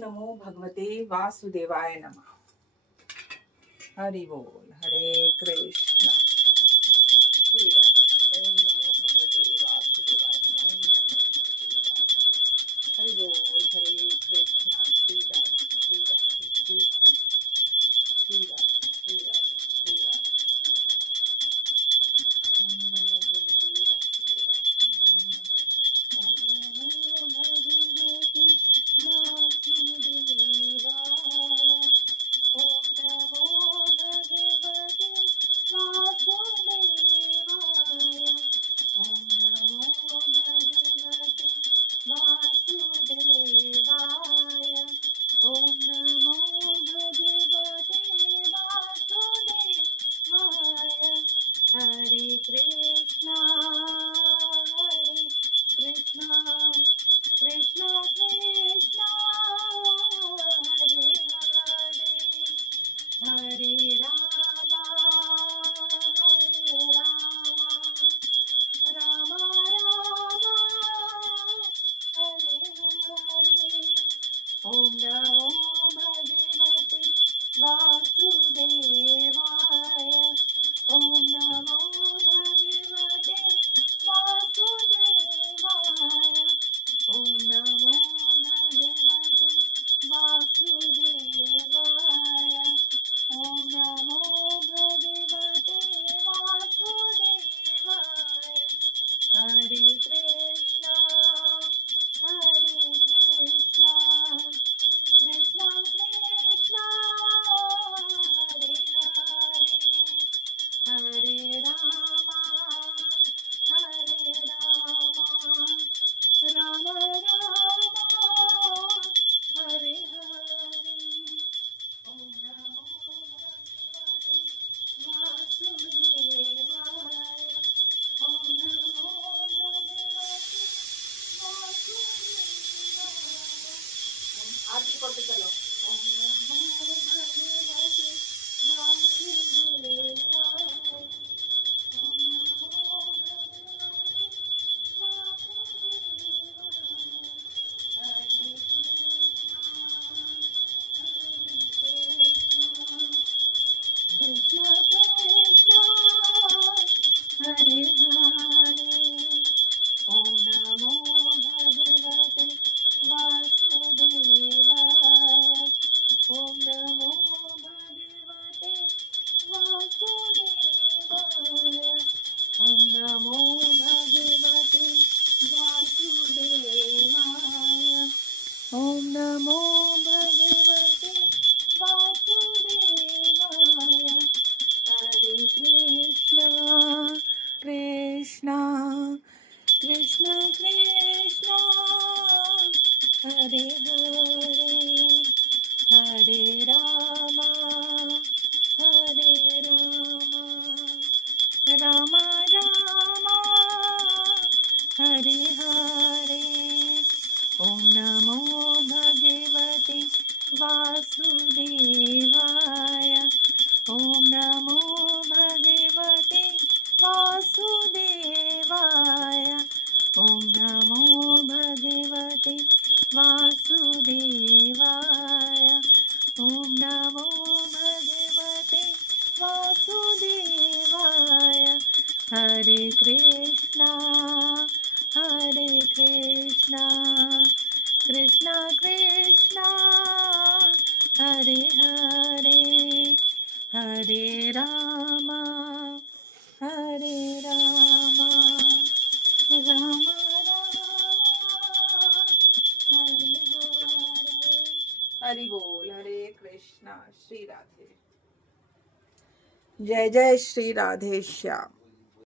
नमो भगवते वासुदेवाय नमः। हरि बोल। हरे कृष्ण। श्री राधे। ओम नमो भगवते वासुदेवाय नमः। ओम नमो भगवते वासुदेवाय। हरि बोल। हरे कृष्ण। श्री राधे श्री राधे श्री राधे श्री राधे श्री राधे श्री राधे। ओम नमो भगवते वासुदेवाय नमः। ओम नमो भगवते वासुदेवाय। ओम नमो भगवते वासुदेवाय। ओम नमो भगवते वासुदेवाय। ओम नमो भगवते वासुदेवाय। हरे कृष्णा कृष्णा कृष्णा हरे हरे हरे रामा राम राम हरे हरे। ओम नमो भगवते वासुदेवाय। ओम नमो भगवते वासुदेवाय। ओम नमो भगवते वासुदेवाय। ओम नमो भगवते वासुदेवाय। हरे कृष्णा कृष्णा कृष्णा हरे हरे हरे रामा राम हरे हरे। ओम नमो भगवते वासुदेवाय। ओम नमो भगवते वासुदेवाय। आरती करते चलो। ओम नमो भगवते वासुदेवाय। ओम नमो भगवते वासुदेवाय। हरे कृष्णा कृष्णा हरे हरे। ओम नमो भगवते वासुदेवाय। ओम नमो भगवते वासुदेवाय। ओम नमो भगवते वासुदेवाय। ओम नमो भगवते वासुदेवाय। हरे कृष्णा कृष्णा कृष्णा कृष्णा हरे हरे हरे रामा राम राम हरे हरे। ओम नमो भगवते वासुदेवाय। ओम नमो भगवते वासुदेवाय। ओम नमो भगवते वासुदेवाय। ओम नमो भगवते वासुदेवाय। हरे कृष्णा कृष्णा कृष्णा हरे हरे हरे रामा राम हरे हरे। हरि बोल। हरे कृष्णा। श्री राधे। जय जय श्री राधे श्याम।